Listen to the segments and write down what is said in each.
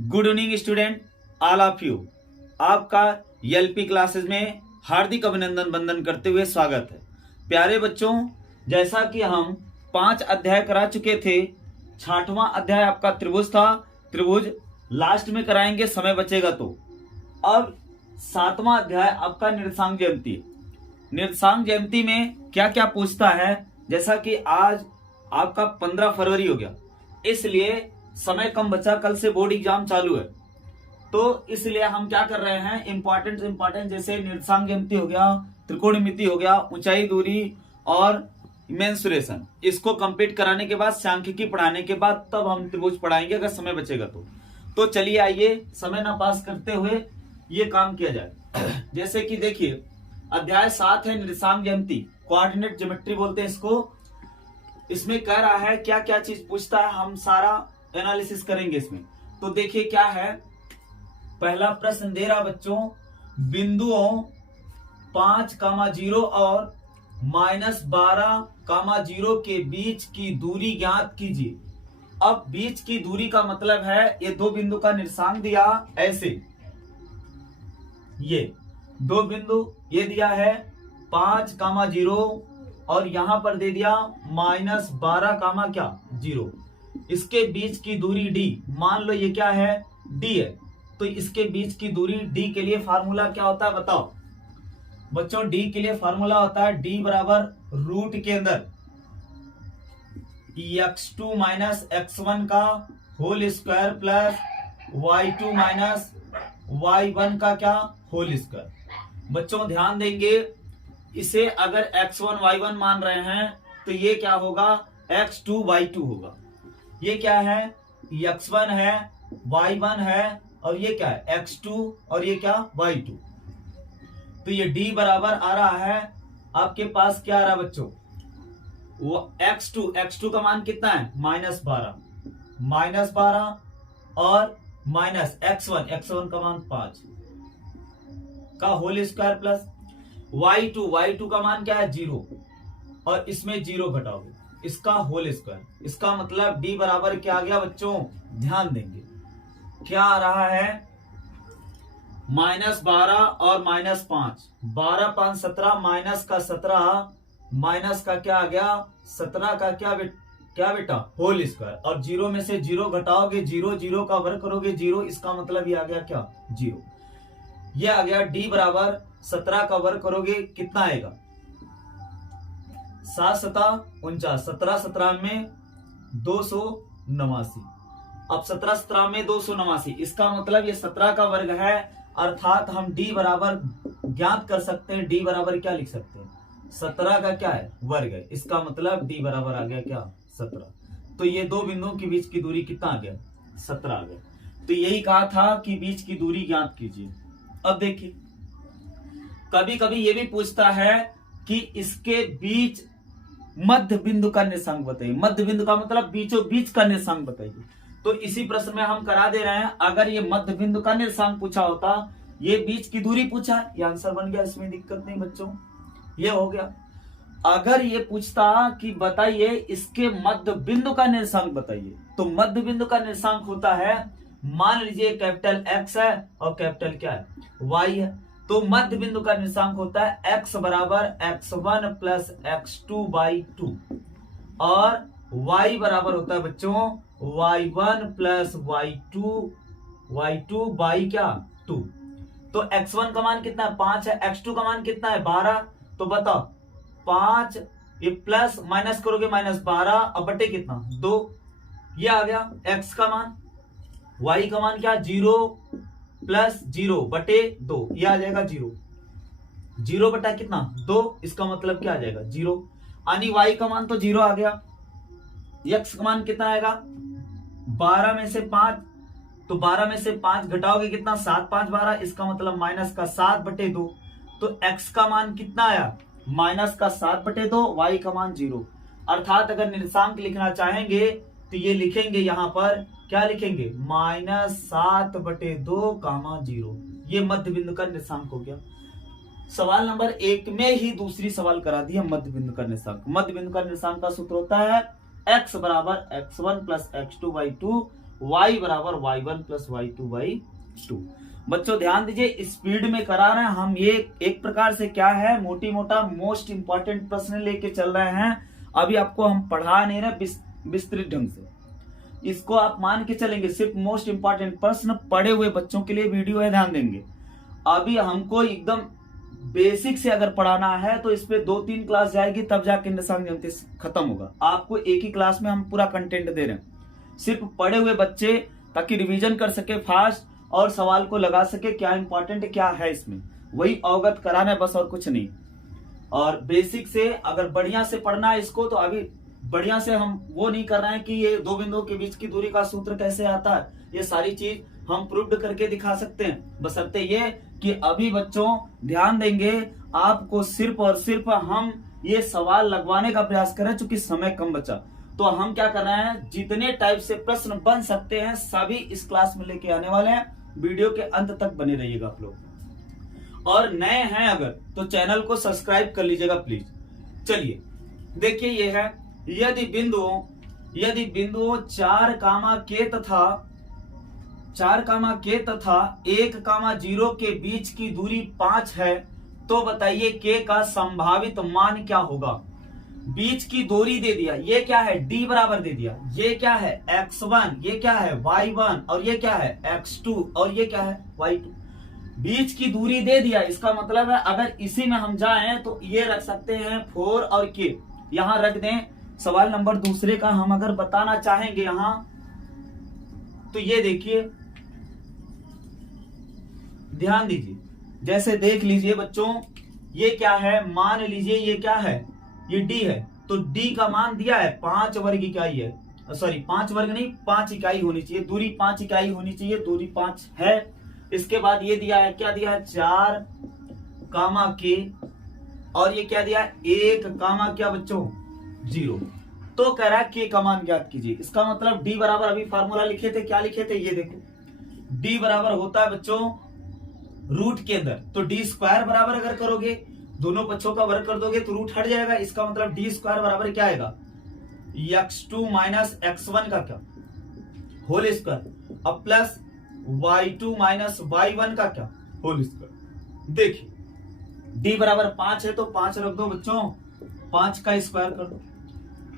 Good evening student, all of you. आपका LP classes में हार्दिक अभिनंदन वंदन करते हुए स्वागत है। प्यारे बच्चों, जैसा कि हम 5 अध्याय करा चुके थे, 6वां अध्याय आपका त्रिभुज था। त्रिभुज लास्ट में कराएंगे, समय बचेगा तो। अब 7वां अध्याय आपका निर्देशांक ज्यामिति। निर्देशांक ज्यामिति में क्या क्या पूछता है, जैसा कि आज आपका 15 फरवरी हो गया, इसलिए समय कम बचा, कल से बोर्ड एग्जाम चालू है, तो इसलिए हम क्या कर रहे हैं, इंपॉर्टेंट जैसे निर्देशांक ज्यामिति हो गया, त्रिकोणमिति हो गया, ऊंचाई दूरी और मेंसुरेशन, इसको कंप्लीट कराने के बाद सांख्यिकी पढ़ाने के बाद तब हम त्रिभुज पढ़ाएंगे, अगर समय बचेगा तो चलिए आइए समय ना पास करते हुए ये काम किया जाए। जैसे कि देखिए, अध्याय 7 है निर्देशांक ज्यामिति, कोऑर्डिनेट ज्योमेट्री बोलते हैं इसको। इसमें कह रहा है क्या क्या चीज पूछता है, हम सारा एनालिसिस करेंगे इसमें। तो देखिए क्या है, पहला प्रश्न दे रहा बच्चों, बिंदुओं 5,0 और -12,0 के बीच की दूरी ज्ञात कीजिए। अब बीच की दूरी का मतलब है, ये दो बिंदु का निर्देशांक दिया ऐसे, ये दो बिंदु ये दिया है 5,0 और यहां पर दे दिया -12,0। इसके बीच की दूरी d, मान लो ये क्या है, d है, तो इसके बीच की दूरी d के लिए फार्मूला क्या होता है बताओ बच्चों। d के लिए फार्मूला होता है d बराबर रूट के अंदर x2 माइनस x1 का whole square plus y2 minus y1 का क्या होल स्क्वायर। बच्चों ध्यान देंगे, इसे अगर x1 y1 मान रहे हैं तो ये क्या होगा, x2 y2 होगा। ये क्या है, x1 है, y1 है, और ये क्या है, x2 और ये क्या y2। तो ये d बराबर आ रहा है, आपके पास क्या आ रहा है बच्चों, वो x2 का मान कितना है, -12 और माइनस x1 का मान 5 का होल स्क्वायर प्लस y2 का मान क्या है, 0, और इसमें 0 घटाओगे, इसका होल स्क्वायर। इसका मतलब d बराबर क्या आ गया बच्चों, ध्यान देंगे क्या आ रहा है, -12 और -5, 12 5 17, माइनस का 17, माइनस का क्या आ गया 17 का क्या बेटा होल स्क्वायर, और 0 में से 0 घटाओगे, 0 का वर्ग करोगे 0, इसका मतलब ये आ गया क्या 0। ये आ गया d बराबर 17 का वर्ग करोगे कितना आएगा, 7 7 49, 17 17 में 289। अब 17 17 में 289, इसका मतलब ये 17 का वर्ग है, अर्थात हम d बराबर ज्ञात कर सकते हैं। d बराबर क्या लिख सकते हैं, 17 का क्या है, वर्ग है, इसका मतलब d बराबर आ गया क्या 17। तो ये दो बिंदुओं के बीच की दूरी कितना आ गया, 17 आ गया। तो यही कहा था कि बीच की दूरी ज्ञात कीजिए। अब देखिए, कभी कभी ये भी पूछता है कि इसके बीच मध्य बिंदु का निर्देशांक बताइए। मध्य बिंदु का मतलब बीचों बीच का निर्देशांक बताइए। तो इसी प्रश्न में हम करा दे रहे हैं, अगर ये मध्य बिंदु का निर्देशांक पूछा होता, ये बीच की दूरी पूछा, ये आंसर बन गया, इसमें दिक्कत नहीं बच्चों, ये हो गया। अगर ये पूछता कि बताइए इसके मध्य बिंदु का निर्देशांक बताइए, तो मध्य बिंदु का निर्देशांक होता है, मान लीजिए कैपिटल X है और कैपिटल क्या है Y है, तो मध्य बिंदु का निर्देशांक होता है x बराबर x1 प्लस x2/2 और y बराबर होता है बच्चों y1 प्लस y2 बाई क्या 2। तो x1 का मान कितना है, 5 है, x2 का मान कितना है 12। तो बताओ 5, ये प्लस माइनस करोगे -12 और बटे कितना 2, ये आ गया x का मान। y का मान क्या 0 प्लस 0 बटे 2, ये आ जाएगा 0 बटा कितना 2, इसका मतलब क्या आ जाएगा 0, यानी y का मान तो 0 आ गया। x का मान कितना आएगा 12 में से 5, तो 12 में से 5 घटाओगे कितना 7 5 12, इसका मतलब माइनस का 7 बटे 2। तो x का मान कितना आया, माइनस का 7 बटे 2, y का मान 0। अर्थात अगर निर्देशांक लिखना चाहेंगे तो ये लिखेंगे, यहां पर क्या लिखेंगे, -7 बटे 2, 0। ये मध्य बिंदु का निर्देशांक हो गया। सवाल नंबर 1 में ही दूसरी सवाल करा दिया, मध्य बिंदु का निर्देशांक। मध्य बिंदु का निर्देशांक का सूत्र होता है x बराबर x1 प्लस x2/2 y बराबर y1 प्लस y2/2। बच्चों ध्यान दीजिए, स्पीड में करा रहे हैं हम, ये एक प्रकार से क्या है, मोटी मोटा मोस्ट इंपॉर्टेंट प्रश्न लेके चल रहे हैं। अभी आपको हम पढ़ा नहीं रहे विस्तृत ढंग से, इसको आप मान के चलेंगे, सिर्फ मोस्ट इंपॉर्टेंट प्रश्न पढ़े हुए बच्चों के लिए वीडियो है, ध्यान देंगे। अभी हमको एकदम बेसिक से अगर पढ़ाना है तो इस पे 2-3 क्लास जाएगी, तब जाके निशान जयंती खत्म होगा। आपको एक ही क्लास में हम पूरा कंटेंट दे रहे हैं, सिर्फ पढ़े हुए बच्चे ताकि रिवीजन कर सके फास्ट और सवाल को लगा सके क्या इंपॉर्टेंट क्या है इसमें, वही अवगत कराना है बस, और कुछ नहीं। और बेसिक से अगर बढ़िया से पढ़ना है इसको, तो अभी बढ़िया से हम वो नहीं कर रहे हैं कि ये दो बिंदुओं के बीच की दूरी का सूत्र कैसे आता है, ये सारी चीज हम प्रूव्ड करके दिखा सकते हैं, बशर्ते ये कि अभी बच्चों ध्यान देंगे, आपको सिर्फ और सिर्फ हम ये सवाल लगवाने का प्रयास करें, चूंकि समय कम बचा। तो हम क्या कर रहे हैं, जितने टाइप से प्रश्न बन सकते हैं सभी इस क्लास में लेके आने वाले हैं। वीडियो के अंत तक बने रहिएगा आप लोग, और नए हैं अगर तो चैनल को सब्सक्राइब कर लीजिएगा प्लीज। चलिए देखिए, ये है यदि बिंदुओं 4, K तथा 1, 0 के बीच की दूरी 5 है, तो बताइए K का संभावित मान क्या होगा। बीच की दूरी दे दिया, ये क्या है, D बराबर दे दिया, ये क्या है x1, ये क्या है y1, और ये क्या है x2, और ये क्या है y2। बीच की दूरी दे दिया, इसका मतलब है अगर इसी में हम जाएं तो ये रख सकते हैं 4 और K यहां रख दें। सवाल नंबर दूसरे का हम अगर बताना चाहेंगे यहां, तो ये देखिए, ध्यान दीजिए, जैसे देख लीजिए बच्चों, ये क्या है, मान लीजिए ये क्या है, ये D है, तो D का मान दिया है 5 वर्ग इकाई है, सॉरी 5 वर्ग नहीं, 5 इकाई होनी चाहिए, दूरी 5 इकाई होनी चाहिए, दूरी 5 है। इसके बाद ये दिया है, क्या दिया है 4, K, और ये क्या दिया है 1, क्या बच्चों 0। तो कह रहा है K का मान ज्ञात कीजिए। इसका मतलब D बराबर, अभी फार्मूला लिखे थे, क्या लिखे थे, ये देखो, D बराबर होता है बच्चों रूट के अंदर, तो D स्क्वायर बराबर अगर करोगे, दोनों पक्षों का वर्ग कर दोगे तो रूट हट जाएगा। इसका मतलब D स्क्वायर बराबर क्या आएगा, x2 माइनस x1 का क्या होल स्क्वायर, अब प्लस y2 माइनस y1 का क्या होल स्क्वायर। देखिए D बराबर 5 है तो 5 रख दो बच्चों, 5 का स्क्वायर कर दो।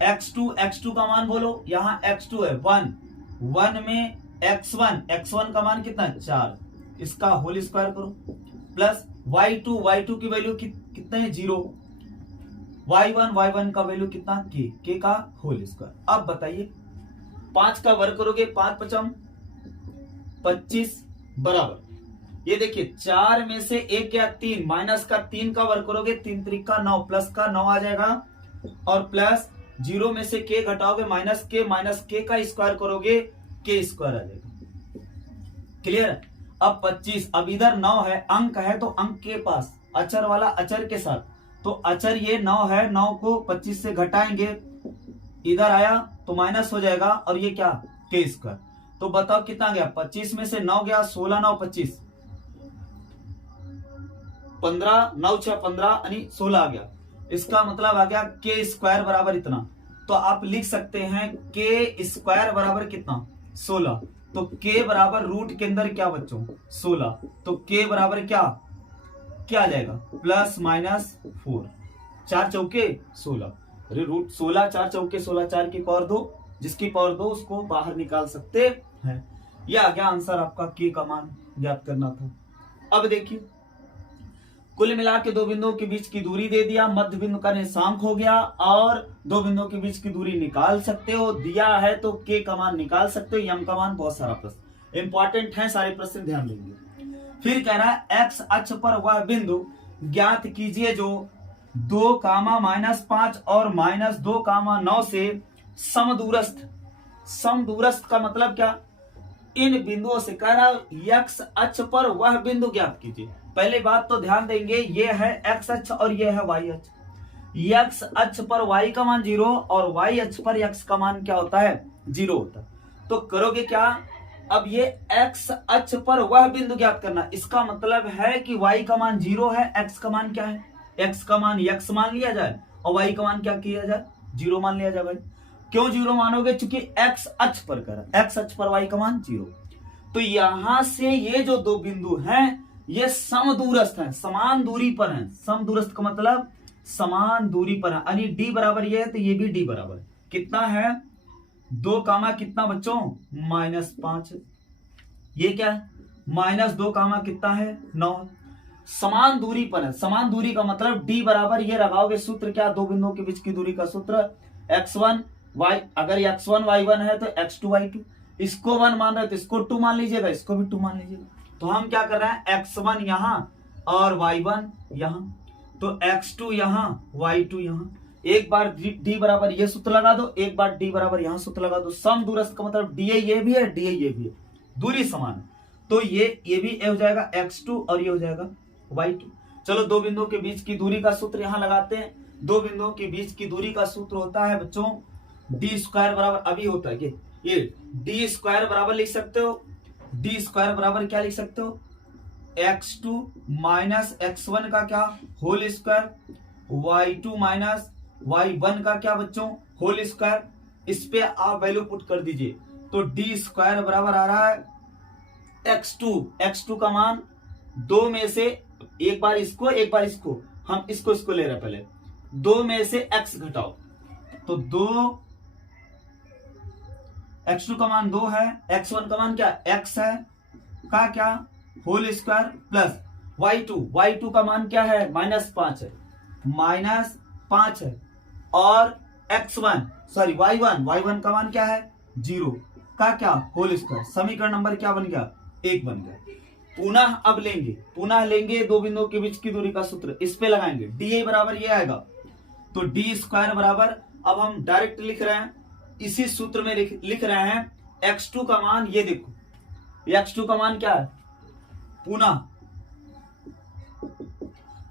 x2 का मान बोलो, यहाँ x2 है 1 में x1 का मान कितना है 4, इसका होल स्क्वायर करो, प्लस y2 की वैल्यू कितना है 0, y1 का वैल्यू कितना k का होल स्क्वायर। अब बताइए 5 का वर्ग करोगे, 5 5 25 बराबर, ये देखिए 4 में से 1 गया 3, माइनस का 3 का वर्ग करोगे, 3 3 का 9, प्लस का 9 आ जाएगा, और प्लस 0 में से k घटाओगे, माइनस k का स्क्वायर करोगे, k स्क्वायर आ जाएगा। क्लियर। अब 25, अब इधर 9 है, अंक है तो अंक के पास, अचर वाला अचर के साथ, तो अचर ये 9 है, 9 को 25 से घटाएंगे, इधर आया तो माइनस हो जाएगा, और ये क्या k स्क्वायर। तो बताओ कितना गया, 25 में से 9 गया, 16 9 25, 15 9 6 15 यानी 16 आ गया। इसका मतलब आ गया k स्क्वायर बराबर इतना। तो आप लिख सकते हैं k स्क्वायर बराबर कितना 16, तो k बराबर रूट के अंदर क्या बच्चों 16, तो k बराबर क्या आ जाएगा प्लस माइनस 4, 4 चौके 16, अरे रूट 16 4 चौके 16, 4 की पावर 2, जिसकी पावर 2 उसको बाहर निकाल सकते हैं। यह आ गया आंसर आपका, k का मान ज्ञात करना था। अब देखिए कुल मिला के दो बिंदुओं के बीच की दूरी दे दिया, मध्य बिंदु का निर्देशांक हो गया, और दो बिंदुओं के बीच की दूरी निकाल सकते हो, दिया है तो k का मान निकाल सकते हो, m का मान, बहुत सारा प्रश्न इंपॉर्टेंट है, सारे प्रश्न ध्यान देंगे। फिर कह रहा है x अक्ष पर वह बिंदु ज्ञात कीजिए जो 2, -5 और -2, 9 से समदूरस्थ। समदूरस्थ का मतलब क्या, इन बिंदुओं से कह रहा x अक्ष पर वह बिंदु ज्ञात कीजिए। पहले बात तो ध्यान देंगे, ये है x अक्ष और ये है y अक्ष। x अक्ष पर y का मान 0 और y अक्ष पर x का मान क्या होता है 0 होता है। तो करोगे क्या, अब ये x अक्ष पर वह बिंदु ज्ञात करना, इसका मतलब है कि y का मान 0 है, x का मान क्या है, x का मान x मान लिया जाए और y का मान क्या किया जाए 0 मान लिया जाए भाई। क्यों 0 मानोगे? चूंकि x अक्ष पर कर, x अक्ष पर y का मान 0। तो यहां से ये जो दो बिंदु हैं ये समदूरस्थ हैं, समान दूरी पर हैं। समदूरस्थ का मतलब समान दूरी पर है, यानी d बराबर ये है तो ये भी d बराबर कितना है 2 कामा कितना बच्चों -5। ये क्या -2 कामा कितना है 9। समान दूरी पर है, समान दूरी का मतलब d बराबर ये लगाओगे सूत्र क्या, दो बिंदुओं के बीच की दूरी का सूत्र x1 y, अगर x1 y1 है तो x2 y2, इसको 1 मान रहे तो इसको 2 मान लीजिएगा, इसको भी 2 मान लीजिएगा। तो हम क्या कर रहे हैं x1 यहां और y1 यहां, तो x2 यहां y2 यहां। एक बार d बराबर ये सूत्र लगा दो, एक बार d बराबर यहां सूत्र लगा दो। सम दूरस्थ का मतलब da ये भी है da ये भी है, दूरी समान है, तो ये भी हो जाएगा x2 और ये हो जाएगा y2। चलो दो बिंदुओं के बीच की दूरी का सूत्र यहां लगाते हैं। दो बिंदुओं के बीच की दूरी का सूत्र होता है बच्चों डी स्क्वायर बराबर, अभी होता है ये डी स्क्वायर बराबर लिख सकते हो, डी स्क्वायर बराबर क्या लिख सकते हो x2 माइनस x1 का क्या whole square, y2 minus y1 का क्या बच्चों होल स्क्वायर। इस पे आप वैल्यू पुट कर दीजिए तो डी स्क्वायर बराबर आ रहा है x2 का मान 2 में से एक बार इसको एक बार इसको, हम इसको ले रहे हैं पहले, 2 में से x घटाओ तो 2, x2 का मान 2 है, x1 का मान क्या x है का क्या होल स्क्वायर प्लस y2 का मान क्या है -5 है, -5 है, और y1 का मान क्या है 0 का क्या होल स्क्वायर। समीकरण नंबर क्या बन गया 1 बन गया। पुनः लेंगे दो बिंदुओं के बीच की दूरी का सूत्र, इस पे लगाएंगे डी बराबर ये आएगा, तो डी स्क्वायर बराबर, अब हम डायरेक्ट लिख रहे हैं इसी सूत्र में लिख रहे हैं x2 का मान, ये देखो x2 का मान क्या है,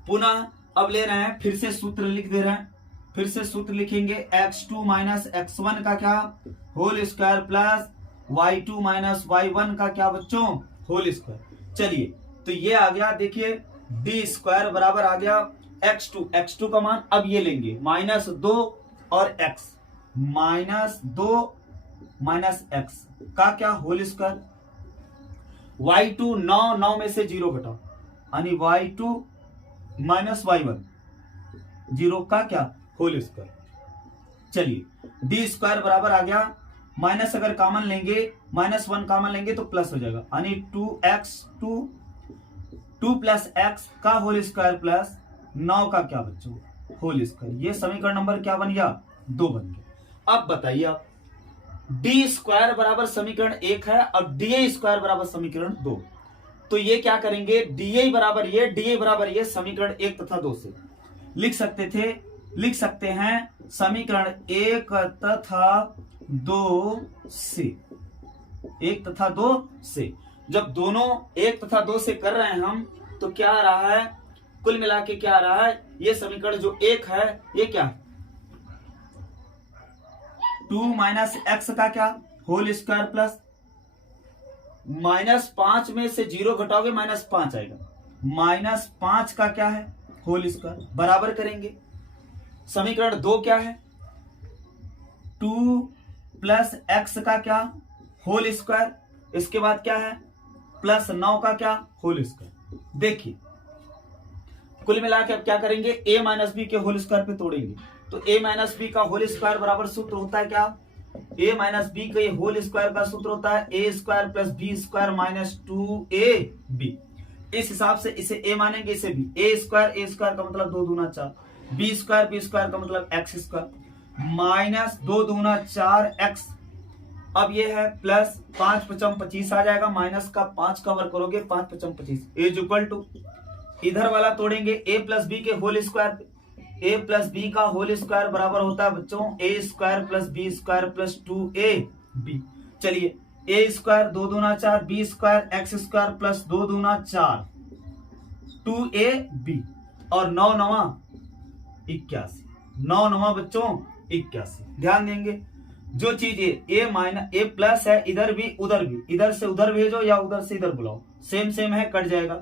पुनः अब ले रहे हैं, फिर से सूत्र लिख दे रहे हैं, फिर से सूत्र लिखेंगे x2 माइनस x1 का क्या whole square plus y2 minus y1 का क्या बच्चों होल स्क्वायर। चलिए तो ये आ गया, देखिए डी स्क्वायर बराबर आ गया x2 का मान, अब ये लेंगे -2 और x, -2 माइनस x का क्या होल स्क्वायर, y2 9 में से 0 घटाओ, यानी y2 माइनस y1 0 का क्या होल स्क्वायर। चलिए डी स्क्वायर बराबर आ गया, माइनस अगर कॉमन लेंगे -1 कॉमन लेंगे तो प्लस हो जाएगा, यानी 2 प्लस x का होल स्क्वायर प्लस 9 का क्या बच्चों होल स्क्वायर। ये समीकरण नंबर क्या बन गया 2 बन गया। अब बताइए आप डी स्क्वायर बराबर समीकरण 1 है और डी स्क्वायर बराबर समीकरण 2, तो ये क्या करेंगे डी बराबर ये समीकरण 1 तथा 2 से लिख सकते हैं समीकरण 1 तथा 2 से। जब दोनों 1 तथा 2 से कर रहे हैं हम, तो क्या आ रहा है कुल मिला के क्या आ रहा है, ये समीकरण जो 1 है ये क्या 2 माइनस एक्स का क्या होल स्क्वायर प्लस -5 में से 0 घटाओगे -5 आएगा, -5 का क्या है होल स्क्वायर बराबर करेंगे समीकरण 2 क्या है 2 प्लस एक्स का क्या होल स्क्वायर, इसके बाद क्या है +9 का क्या होल स्क्वायर। देखिए कुल मिला के अब क्या करेंगे a माइनस बी के होल स्क्वायर पे तोड़ेंगे, तो a माइनस बी का होल स्क्वायर बराबर सूत्र होता है क्या a माइनस बी के होल स्क्वायर का सूत्र होता है a square plus B square minus 2ab। इस हिसाब से इसे a मानेंगे, इसे भी a स्क्वायर का मतलब 2 दूना 4, b स्क्वायर का मतलब x स्क्वायर माइनस 2 दूना 4x। अब ये है प्लस 5 पचम 25 आ जाएगा, माइनस का 5 का वर्ग करोगे 5 पचम 25 इज इक्वल टू, इधर वाला तोड़ेंगे a प्लस बी के whole square, a plus B का होल स्क्वायर बराबर होता है बच्चों a square plus B square plus 2ab। चलिए a स्क्वायर 2 दूना 4, b square x square plus 2 दूना 4 2ab, और 9 9 81, 9 9 बच्चों 81। ध्यान देंगे जो चीज a प्लस है इधर भी उधर भी, इधर से उधर भेजो या उधर से इधर बुलाओ, सेम है, कट जाएगा,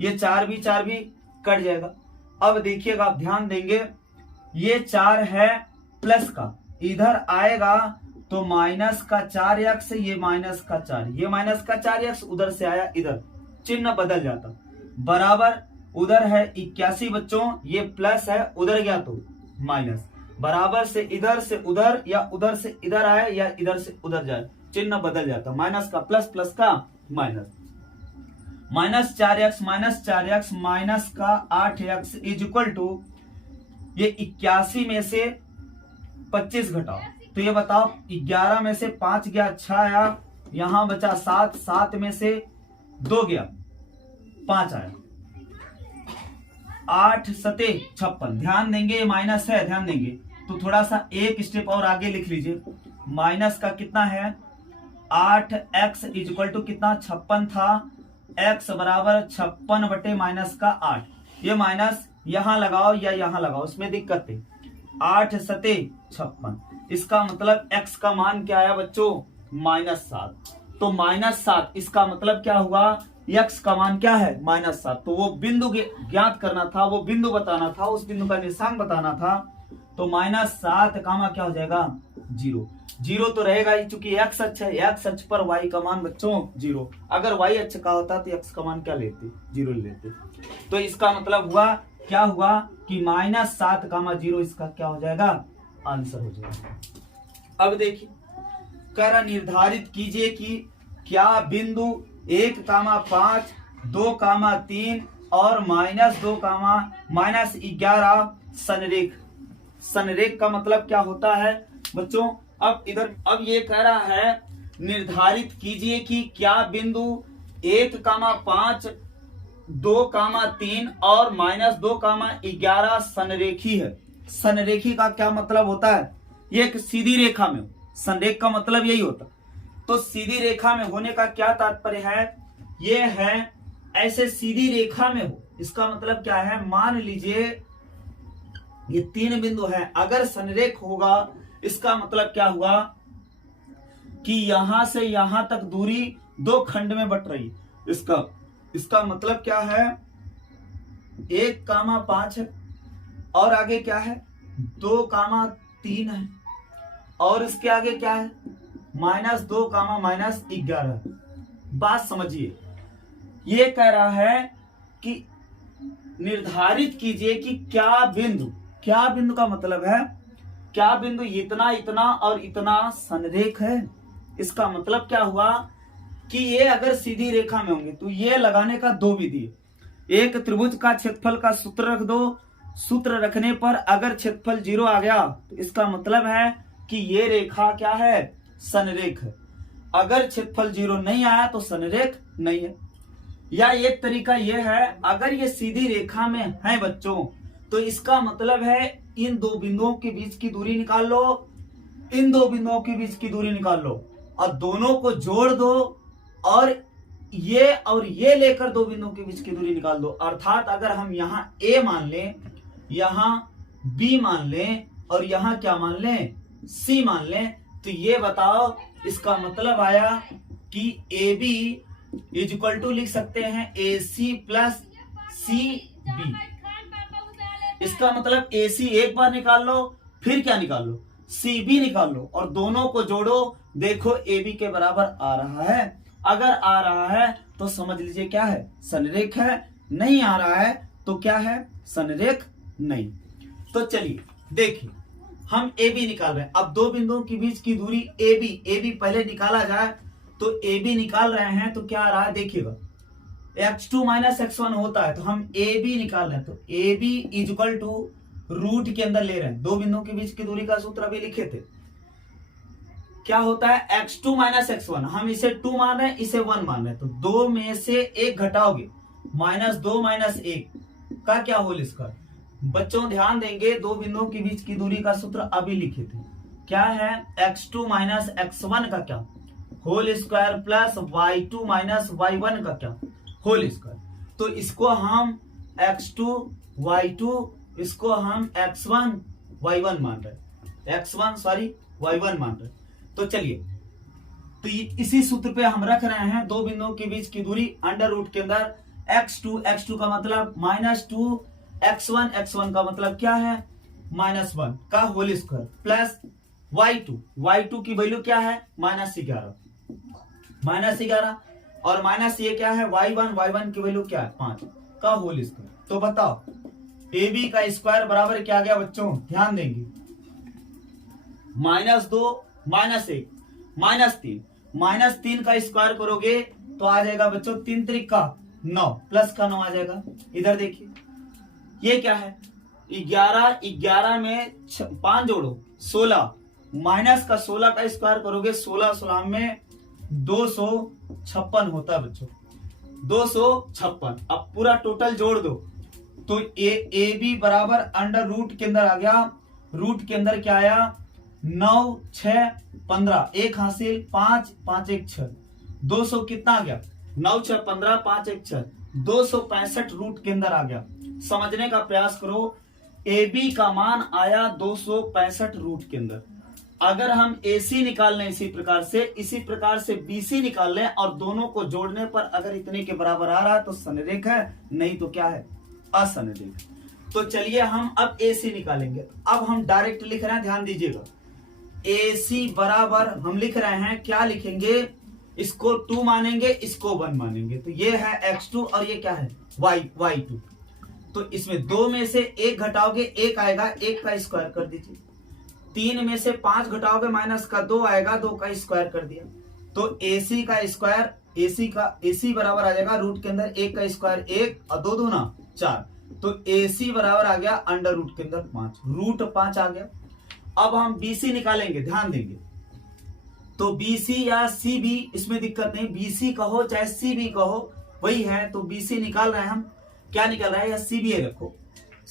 ये 4 भी कट जाएगा। अब देखिएगा आप ध्यान देंगे ये 4 है प्लस का, इधर आएगा तो माइनस का 4x, ये माइनस का 4, ये माइनस का 4x उधर से आया इधर, चिन्ह बदल जाता, बराबर उधर है 81 बच्चों, ये प्लस है उधर गया तो माइनस, बराबर से उधर या उधर से इधर आए या इधर से उधर जाए, चिन्ह बदल जाता, माइनस का प्लस, प्लस का माइनस, -4x माइनस का 8x इज इक्वल टू, ये 81 में से 25 घटाओ तो ये बताओ 11 में से 5 गया 6 आया, यहां बचा 7, 7 में से 2 गया 5 आया, 8 सते 56। ध्यान देंगे माइनस है, ध्यान देंगे तो थोड़ा सा एक स्टेप और आगे लिख लीजिए, माइनस का कितना है 8x इज इक्वल टू कितना 56 था, x बराबर 56 बटे माइनस का 8, ये माइनस यहां लगाओ या यहां लगाओ उसमें दिक्कत है, 8 सते 56, इसका मतलब x का मान क्या आया बच्चों -7, तो -7 इसका मतलब क्या हुआ, x का मान क्या है -7, तो वो बिंदु ज्ञात करना था, वो बिंदु बताना था, उस बिंदु का निशान बताना था, तो -7 कामा क्या हो जाएगा 0, 0 तो रहेगा ही, चूंकि x अक्ष है, x अक्ष पर y का मान बच्चों 0, अगर y अक्ष का होता तो x का मान क्या लेते 0 लेते, तो इसका मतलब हुआ क्या हुआ कि -7 कामा 0 इसका क्या हो जाएगा आंसर हो जाएगा। अब देखिए कह रहा निर्धारित कीजिए कि क्या बिंदु 1 कामा 5 2 कामा 3 और -2 कामा -11 संरेख, संरेख का मतलब क्या होता है बच्चों, अब ये कह रहा है निर्धारित कीजिए कि क्या बिंदु 1 कामा 5 2 कामा 3 और -2 कामा 11 संरेखी है। संरेखी का क्या मतलब होता है, ये एक सीधी रेखा में, संरेख का मतलब यही होता, तो सीधी रेखा में होने का क्या तात्पर्य है, ये है ऐसे सीधी रेखा में हो, इसका मतलब क्या है, मान लीजिए ये 3 बिंदु है, अगर संरेख होगा इसका मतलब क्या हुआ कि यहां से यहां तक दूरी 2 खंड में बट रही, इसका मतलब क्या है 1 कामा 5 है और आगे क्या है 2 कामा 3 है और इसके आगे क्या है -2 कामा -11। बात समझिए, ये कह रहा है कि निर्धारित कीजिए कि क्या बिंदु का मतलब है क्या बिंदु इतना इतना और इतना संरेख है, इसका मतलब क्या हुआ कि ये अगर सीधी रेखा में होंगे तो ये लगाने का 2 विधि है, एक त्रिभुज का क्षेत्रफल का सूत्र रख दो, सूत्र रखने पर अगर क्षेत्रफल 0 आ गया तो इसका मतलब है कि ये रेखा क्या है संरेख है, अगर क्षेत्रफल 0 नहीं आया तो संरेख नहीं है। या एक तरीका यह है अगर ये सीधी रेखा में है बच्चों तो इसका मतलब है इन 2 बिंदुओं के बीच की दूरी निकाल लो, इन 2 बिंदुओं के बीच की दूरी निकाल लो और दोनों को जोड़ दो और ये लेकर 2 बिंदुओं के बीच की दूरी निकाल दो, अर्थात अगर हम यहाँ A मान लें, यहाँ B मान लें और यहाँ क्या मान लें C मान लें, तो ये बताओ इसका मतलब आया कि AB इज इक्वल टू लिख सकते हैं AC प्लस CB, इसका मतलब AC एक बार निकाल लो फिर क्या निकाल लो CB निकाल लो और दोनों को जोड़ो, देखो AB के बराबर आ रहा है, अगर आ रहा है तो समझ लीजिए क्या है संरेख है, नहीं आ रहा है तो क्या है संरेख नहीं। तो चलिए देखिए हम AB निकाल रहे हैं, अब 2 बिंदुओं के बीच की दूरी AB पहले निकाला जाए, तो AB निकाल रहे हैं तो क्या आ रहा है देखिएगा x2 - x1 होता है, तो हम AB निकाल रहे हैं, तो AB is equal to root के अंदर ले रहे हैं, 2 बिंदुओं के बीच की दूरी का सूत्र अभी लिखे थे, क्या होता है x2 - x1, हम इसे 2 मान रहे हैं इसे 1 मान रहे हैं, तो 2 में से 1 घटाओगे -2 - 1 का क्या होल स्क्वायर। बच्चों ध्यान देंगे 2 बिंदुओं के बीच की दूरी का सूत्र अभी लिखे थे, क्या है x2 - x1 का क्या whole square plus y2 - y1 का क्या होल स्क्वायर, तो इसको हम x2 y2 इसको हम x1 y1 मान रहे, y1 मान रहे। तो चलिए तो इसी सूत्र पे हम रख रहे हैं 2 बिंदुओं के बीच की दूरी अंडर रूट के अंदर x2 का मतलब -2 x1 का मतलब क्या है -1 का होल स्क्वायर प्लस y2 की वैल्यू क्या है -11 और माइनस ये क्या है y1 की वैल्यू क्या है 5 का होल स्क्वायर। तो बताओ AB का स्क्वायर बराबर क्या आ गया बच्चों, ध्यान देंगे -2 -1 -3 का स्क्वायर करोगे तो आ जाएगा बच्चों 3 त्रिक का 9 प्लस का 9 आ जाएगा। इधर देखिए ये क्या है 11 में 5 जोड़ो 16 माइनस का 16 का स्क्वायर करोगे 16 में 256 होता है बच्चों 256। अब पूरा टोटल जोड़ दो तो ए बी बराबर अंडर रूट के अंदर आ गया, रूट के अंदर क्या आया 9 6 15 1 हासिल 5 5 1 6 200 कितना आ गया 9 6 15 5 1 6 265 रूट के अंदर आ गया। समझने का प्रयास करो ए बी का मान आया 265 रूट के अंदर। अगर हम AC निकाल लें इसी प्रकार से BC निकाल लें और दोनों को जोड़ने पर अगर इतने के बराबर आ रहा है तो सनरेख है, नहीं तो क्या है असनरेख। तो चलिए हम अब AC निकालेंगे। अब हम डायरेक्ट लिख रहे हैं, ध्यान दीजिएगा AC बराबर हम लिख रहे हैं, क्या लिखेंगे इसको 2 मानेंगे इसको 1 मानेंगे तो ये है x2 और ये क्या है y2। तो इसमें 2 में से 1 घटाओगे 1 आएगा, 1 का स्क्वायर कर दीजिए। 3 में से 5 घटाओगे माइनस का 2 आएगा, 2 का स्क्वायर कर दिया। तो AC का स्क्वायर AC बराबर आ जाएगा रूट के अंदर 1 का स्क्वायर 1 और 2 दूना 4 तो AC बराबर आ गया अंडर रूट के अंदर 5 रूट 5 आ गया। अब हम BC निकालेंगे, ध्यान देंगे तो BC या CB इसमें दिक्कत नहीं, BC कहो चाहे CB कहो वही है। तो BC निकाल रहे हैं हम, क्या निकल रहा है या CB रखो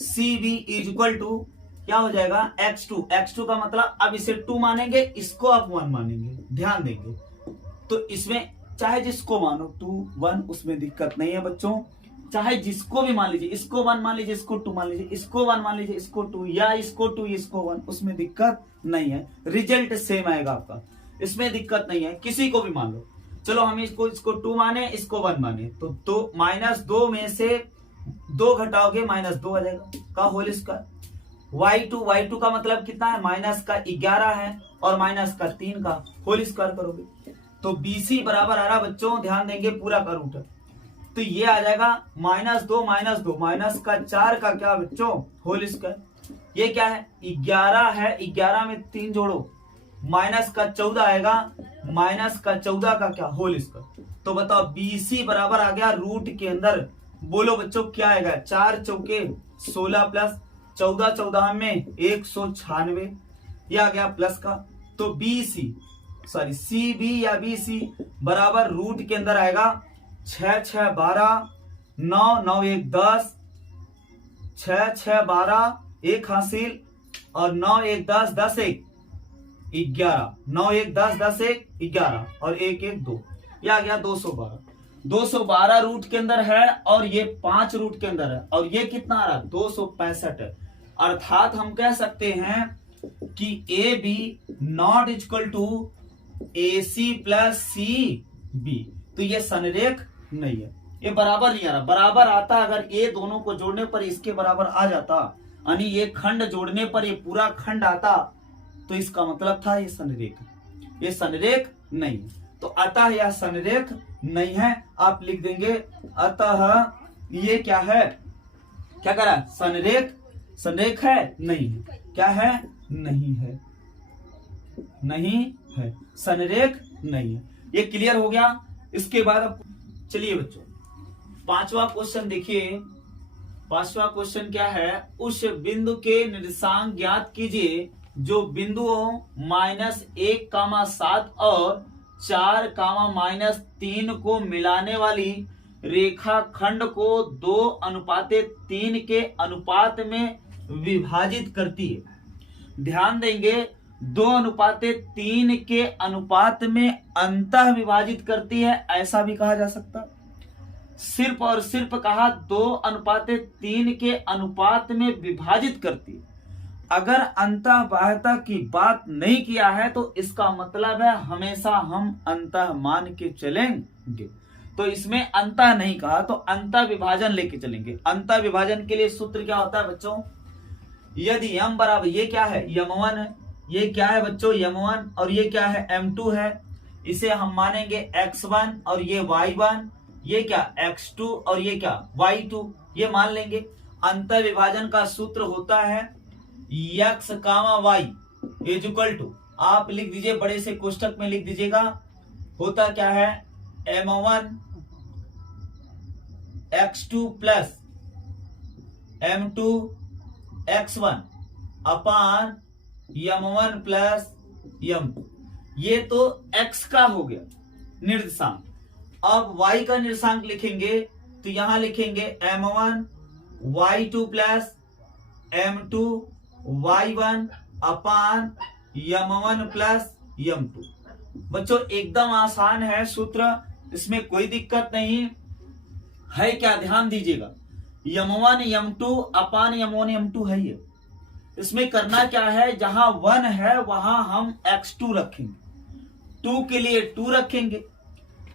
CB इज इक्वल टू क्या हो जाएगा x2 का मतलब अब इसे 2 मानेंगे इसको अब 1 मानेंगे, ध्यान देंगे। तो इसमें चाहे जिसको मानो 2 1 उसमें दिक्कत नहीं है बच्चों, चाहे जिसको भी मान लीजिए, इसको 1 मान लीजिए इसको 2 मान लीजिए, इसको 1 मान लीजिए इसको 2 या इसको 2 इसको 1, उसमें दिक्कत नहीं है, रिजल्ट सेम आएगा आपका, इसमें दिक्कत नहीं है, किसी को भी मान लो। चलो हम इसको 2 माने इसको 1 माने तो -2 में से 2 घटाओगे -2 आ जाएगा का होल स्क्वायर। y2 का मतलब कितना है माइनस का 11 है और माइनस का 3 का होल स्क्वायर करोगे तो BC बराबर आ रहा बच्चों, ध्यान देंगे पूरा का रूट है तो ये आ जाएगा -2 माइनस का 4 का क्या बच्चों होल स्क्वायर। ये क्या है 11 है, 11 में 3 जोड़ो माइनस का 14 आएगा, माइनस का 14 का क्या होल स्क्वायर। तो बताओ BC बराबर आ गया रूट के अंदर, बोलो बच्चों क्या आएगा 4 चौके 16 प्लस 14 में 196 ये आ गया प्लस का। तो CB या BC बराबर रूट के अंदर आएगा 6 6 12 9 9 1 10 6 6 12 1 हासिल और 9 1 10 10 1 11 9 1 10 10 1 11 और 1 1 2 ये आ गया 212 रूट के अंदर है और ये 5 रूट के अंदर है और ये कितना आ रहा है 265 है। अर्थात हम कह सकते हैं कि AB not equal to AC प्लस CB। तो ये सनरेख नहीं है, ये बराबर नहीं आ रहा। बराबर आता अगर ये दोनों को जोड़ने पर इसके बराबर आ जाता, यानी ये खंड जोड़ने पर ये पूरा खंड आता तो इसका मतलब था ये सनरेख, ये सनरेख नहीं है। तो अतः यह सनरेख नहीं है, आप लिख देंगे अतः ये क्या है, क्या करा सनरेख है नहीं है, क्या है नहीं है, नहीं है सनरेख नहीं है। ये क्लियर हो गया। इसके बाद अब चलिए बच्चों 5वां क्वेश्चन देखिए। 5वां क्वेश्चन क्या है, उस बिंदु के निर्देशांक ज्ञात कीजिए जो बिंदुओं -1, 7 और 4, -3 को मिलाने वाली रेखा खंड को 2:3 के अनुपात में विभाजित करती है। ध्यान देंगे 2:3 के अनुपात में अंतः विभाजित करती है, ऐसा भी कहा जा सकता। सिर्फ और सिर्फ कहा 2:3 के अनुपात में विभाजित करती है। अगर अंतः बाह्यता की बात नहीं किया है तो इसका मतलब है हमेशा हम अंतः मान के चलेंगे। तो इसमें अंतः नहीं कहा तो अंतः विभाजन लेके चलेंगे। अंतः विभाजन के लिए सूत्र क्या होता है बच्चों, यदि m बराबर ये क्या है m1 है ये क्या है बच्चों m1 और ये क्या है m2 है, इसे हम मानेंगे x1 और ये y1, ये क्या x2 और ये क्या y2, ये मान लेंगे। अंतर विभाजन का सूत्र होता है x, y is equal to, आप लिख दीजिए बड़े से कोष्टक में लिख दीजिएगा, होता क्या है m1 x2 plus m2 x1 अपान m1 प्लस m2। ये तो x का हो गया निर्देशांक। अब y का निर्देशांक लिखेंगे तो यहां लिखेंगे m1 y2 plus m2 y1 अपान m1 प्लस m2। बच्चों एकदम आसान है सूत्र, इसमें कोई दिक्कत नहीं है। क्या ध्यान दीजिएगा, m1 m2 अपान m1 m2 है ये। इसमें करना क्या है, जहां 1 है वहां हम x2 रखेंगे, 2 के लिए 2 रखेंगे,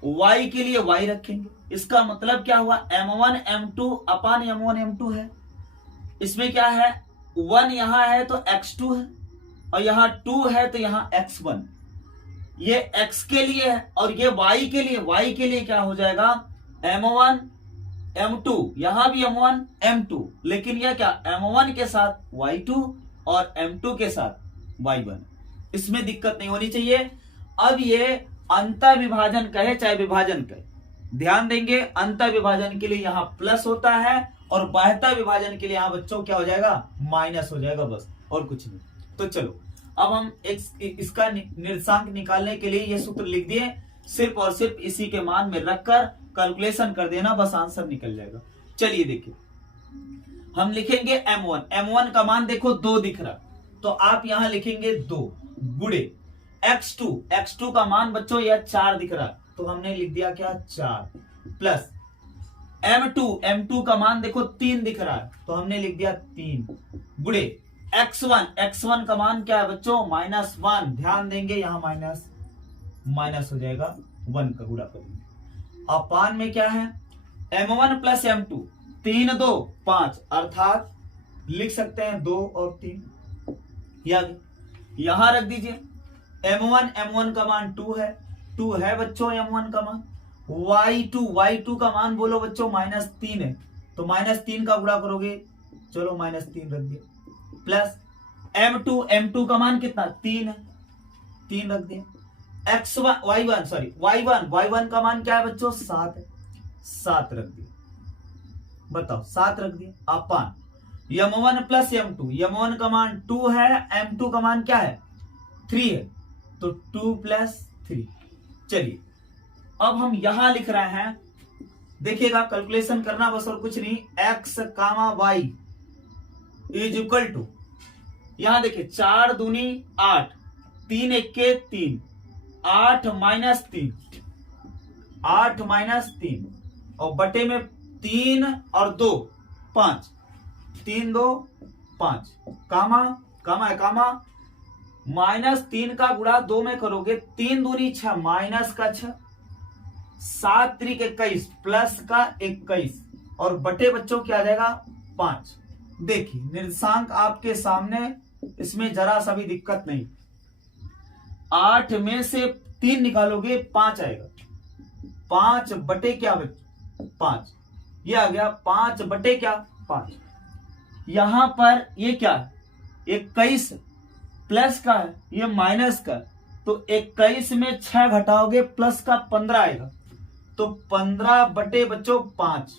y के लिए y रखेंगे। इसका मतलब क्या हुआ, m1 m2 अपान m1 m2 है। इसमें क्या है, 1 यहां है तो x2 है, और यहां 2 है तो यहां x1। ये x के लिए है और ये y के लिए, y के लिए क्या हो जाएगा m1 m2, यहां भी m1 m2, लेकिन यह क्या m1 के साथ y2 और m2 के साथ y1। इसमें दिक्कत नहीं होनी चाहिए। अब ये अंतर विभाजन कहे चाहे विभाजन कहे, ध्यान देंगे अंतर विभाजन के लिए यहां प्लस होता है और बाह्यता विभाजन के लिए यहां बच्चों क्या हो जाएगा, माइनस हो जाएगा, बस और कुछ नहीं। तो चलो अब हम इसका निर्देशांक निकालने के लिए ये सूत्र लिख दिए, सिर्फ और सिर्फ इसी के मान में रखकर कैलकुलेशन कर देना, बस आंसर निकल जाएगा। चलिए देखिए, हम लिखेंगे m1 का मान देखो 2 दिख रहा, तो आप यहां लिखेंगे 2 गुणे x2 का मान बच्चों यह 4 दिख रहा, तो हमने लिख दिया क्या 4 प्लस m2 का मान देखो 3 दिख रहा है, तो हमने लिख दिया 3 गुणे x1 का मान क्या है बच्चों -1, ध्यान देंगे यहां माइनस हो जाएगा, 1 का गुणा करेंगे। अपान में क्या है m1 प्लस m2, 3 2 5, अर्थात लिख सकते हैं 2 और 3, यहां रख दीजिए। m1 का मान 2 है बच्चों m1 का मान। y2 का मान बोलो बच्चों -3 है, तो -3 का गुणा करोगे, चलो -3 रख दिया, प्लस m2 का मान कितना 3 है, 3 रख दिया। y1 का मान क्या है बच्चों 7 है, 7 रख दिया, बताओ 7 रख दिया। अपान m1 प्लस m1 का मान 2 है, m2 का मान क्या है 3 है, तो 2 प्लस 3। चलिए अब हम यहां लिख रहे हैं, देखिएगा कैलकुलेशन करना बस और कुछ नहीं, x, y is equal to, यहां देखिए 4 दूनी 8, 3 1 3, 8 माइनस 3 और बटे में 3 और 2 5, 3 2 5, कामा है -3 का गुणा 2 में करोगे, 3 दूनी 6 माइनस का 6, 7 त्रिक 21 प्लस का 21 और बटे बच्चों क्या आ जाएगा 5। देखिए निर्देशांक आपके सामने, इसमें जरा सा भी दिक्कत नहीं, 8 में से 3 निकालोगे 5 आएगा, 5 बटे क्या बच्चों 5, ये आ गया 5 बटे क्या 5। यहां पर ये क्या है 21 प्लस का है, ये माइनस का, तो 21 में 6 घटाओगे प्लस का 15 आएगा, तो 15 बटे बच्चों 5,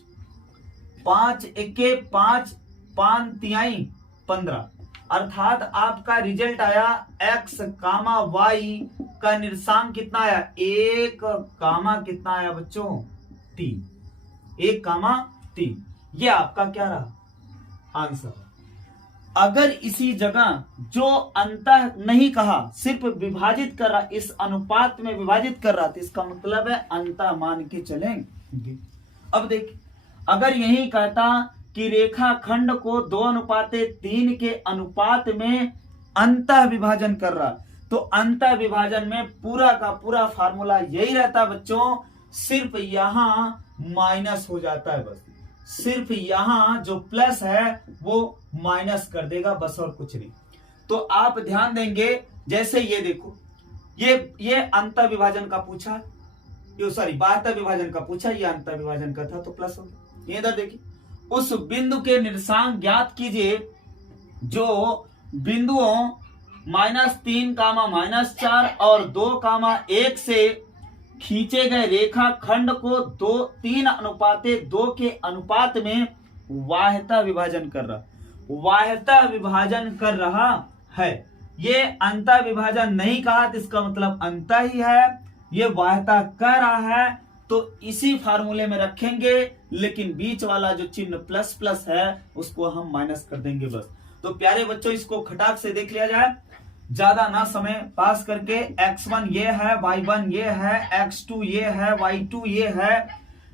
5 1 5, 5 तिहाई 15, अर्थात आपका रिजल्ट आया x, y का निर्देशांक कितना आया 1, कितना आया बच्चों 3, 1, 3। ये आपका क्या रहा आंसर। अगर इसी जगह जो अंतर नहीं कहा, सिर्फ विभाजित कर रहा, इस अनुपात में विभाजित कर रहा, तो इसका मतलब है अंतर मान के चलेंगे। अब देखिए, अगर यही कहता कि रेखाखंड को 2:3 के अनुपात में अंतर विभाजन कर रहा, तो अंतर विभाजन में पूरा का पूरा फार्मूला यही रहता बच्चों, सिर्फ यहां माइनस हो जाता है, बस सिर्फ यहां जो प्लस है वो माइनस कर देगा, बस और कुछ नहीं। तो आप ध्यान देंगे, जैसे ये देखो, ये अंतर विभाजन का पूछा, बाह्यता विभाजन का पूछा, ये अंतर विभाजन का था तो प्लस हो गया। ये इधर देखिए, उस बिंदु के निर्देशांक ज्ञात कीजिए जो बिंदुओं -3, -4 और 2, 1 से खींचे गए रेखा खंड को 3:2 के अनुपात में बाह्यता विभाजन कर रहा है। ये अंतर विभाजन नहीं कहा तो इसका मतलब अंतर ही है, ये बाह्यता कर रहा है तो इसी फार्मूले में रखेंगे, लेकिन बीच वाला जो चिन्ह प्लस प्लस है उसको हम माइनस कर देंगे बस। तो प्यारे बच्चों, इसको खटाक से देख लिया जाए, ज्यादा ना समय पास करके। x1 ये है, y1 ये है, x2 ये है, y2 ये है,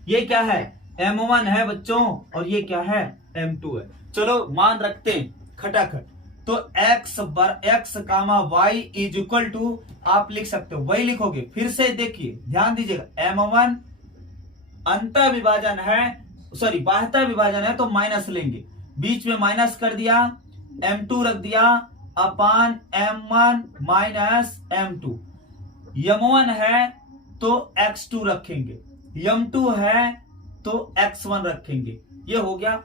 ये क्या है m1 है बच्चों, और ये क्या है m2 है। चलो मान रखते हैं खटाखट। तो x, y is equal to आप लिख सकते हो, वही लिखोगे। फिर से देखिए, ध्यान दीजिएगा, m1 अंतर विभाजन है, बाह्यता विभाजन है तो माइनस लेंगे, बीच में माइनस कर दिया, m2 रख दिया अपान m1 माइनस m2। m1 है तो x2 रखेंगे, m2 है तो x1 रखेंगे। ये हो गया,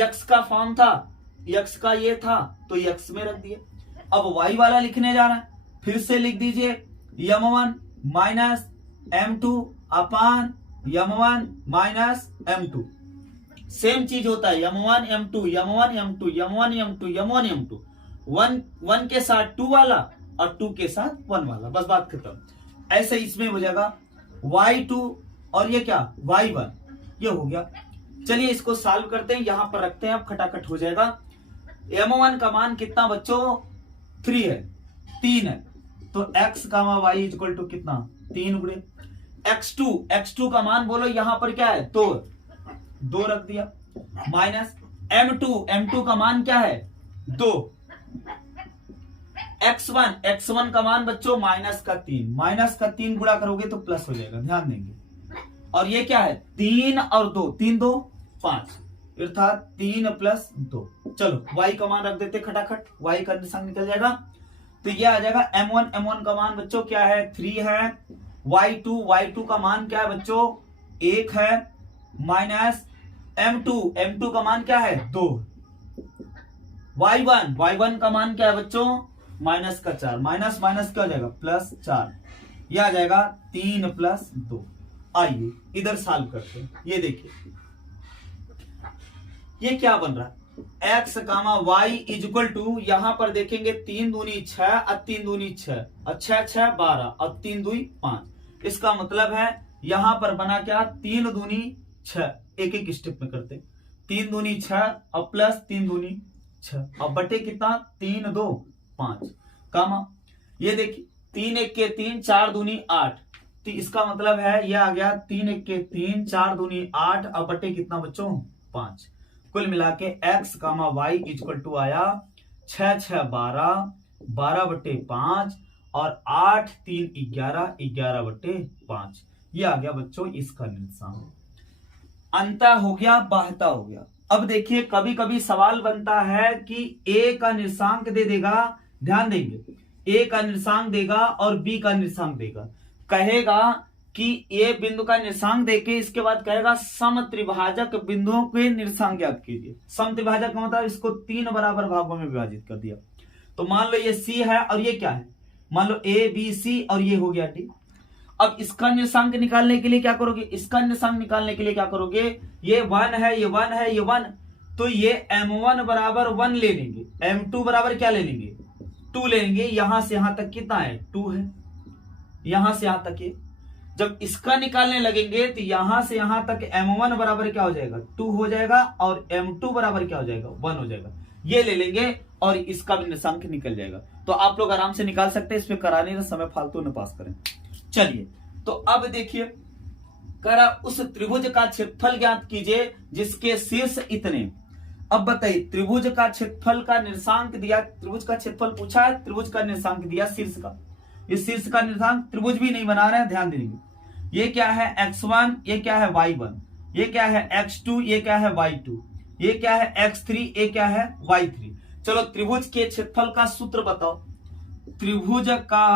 x का फॉर्म था, x का ये था तो x में रख दिए। अब y वाला लिखने जा रहा है, फिर से लिख दीजिए m1 माइनस m2 अपान m1 माइनस m2। सेम चीज होता है, m1 m2 m1 m2 m1 m2 m1 m2, 1 के साथ 2 वाला और 2 के साथ 1 वाला, बस बात खत्म। ऐसे इसमें हो जाएगा y2 और ये क्या y1, ये हो गया। चलिए इसको सॉल्व करते हैं, यहां पर रखते हैं, अब खटाखट हो जाएगा। m1 का मान कितना बच्चों 3 है, 3 है, तो x, y is equal to कितना 3 गुणे x2 का मान बोलो यहां पर क्या है 2 रख दिया, माइनस m2 का मान क्या है 2, x1 का मान बच्चों माइनस का 3 गुणा करोगे तो प्लस हो जाएगा, ध्यान देंगे। और ये क्या है 3 और 2, 3 2 5, अर्थात 3 प्लस 2। चलो y का मान रख देते खटाखट, y का निशान निकल जाएगा, तो ये आ जाएगा m1 का मान बच्चों क्या है 3 है, y2 का मान क्या है बच्चों 1 है, माइनस m2 का मान क्या है 2, y1 का मान क्या है बच्चों माइनस का 4, माइनस क्या हो जाएगा प्लस 4, यह आ जाएगा 3 प्लस 2। आइए इधर सॉल्व करते हैं, ये देखिए ये क्या बन रहा है x, y is equal to, यहां पर देखेंगे 3 दूनी 6 और 3 दूनी 6 और 6 6 12 और 3 दूनी 5। इसका मतलब है यहां पर बना क्या 3 दूनी 6, एक स्टेप में करते, 3 दूनी 6 और प्लस 3 दूनी 6 और बटे कितना 3 2 5, कामा ये देखिए 3 1 के 3, 4 दूनी 8, तो इसका मतलब है यह आ गया 3 1 के 3, 4 दूनी 8 और बटे कितना बच्चों 5। कुल मिला के x, y इक्वल टू आया 6 6 12, 12 बटे 5 और 8 3 11, 11 बटे 5। ये आ गया बच्चों इसका निर्देशांक। अंतर हो गया, बाह्यता हो गया। अब देखिए कभी कभी सवाल बनता है कि a का निर्देशांक दे देगा, ध्यान देंगे, a का निर्देशांक देगा और b का निर्देशांक देगा, कहेगा कि ए बिंदु का निर्देशांक देके इसके बाद कहेगा समत्रिभाजक बिंदुओं के निर्देशांक ज्ञात कीजिए। समत्रिभाजक का मतलब इसको 3 बराबर भागों में विभाजित कर दिया। तो मान लो ये C है और ये क्या है, मान लो A B C और ये हो गया D। अब इसका निर्देशांक निकालने के लिए क्या करोगे, इसका निर्देशांक निकालने के लिए क्या करोगे, ये 1 है, ये 1 है, ये 1, तो ये m1 बराबर 1 ले लेंगे, m2 बराबर क्या ले लेंगे 2 ले लेंगे। यहां से यहां तक कितना है 2 है, यहां से यहां तक ये। जब इसका निकालने लगेंगे तो यहां से यहां तक m1 बराबर क्या हो जाएगा 2 हो जाएगा और m2 बराबर क्या हो जाएगा 1 हो जाएगा। ये ले लेंगे और इसका भी निर्देशांक निकल जाएगा। तो आप लोग आराम से निकाल सकते हैं, इसमें कराने का समय फालतू न पास करें। चलिए तो अब देखिए करा उस त्रिभुज का क्षेत्रफल ज्ञात कीजिए जिसके शीर्ष इतने। अब बताइए त्रिभुज का क्षेत्रफल का निर्देशांक दिया, त्रिभुज का क्षेत्रफल पूछा है, त्रिभुज का निर्देशांक दिया शीर्ष का। इस शीर्ष का निर्देशांक त्रिभुज भी नहीं बना रहे हैं, ध्यान देंगे। ये क्या है x1, ये क्या है y1, ये क्या है x2, ये क्या है y2, ये क्या है x3, ये क्या है y3। चलो त्रिभुज के क्षेत्रफल का सूत्र बताओ। त्रिभुज का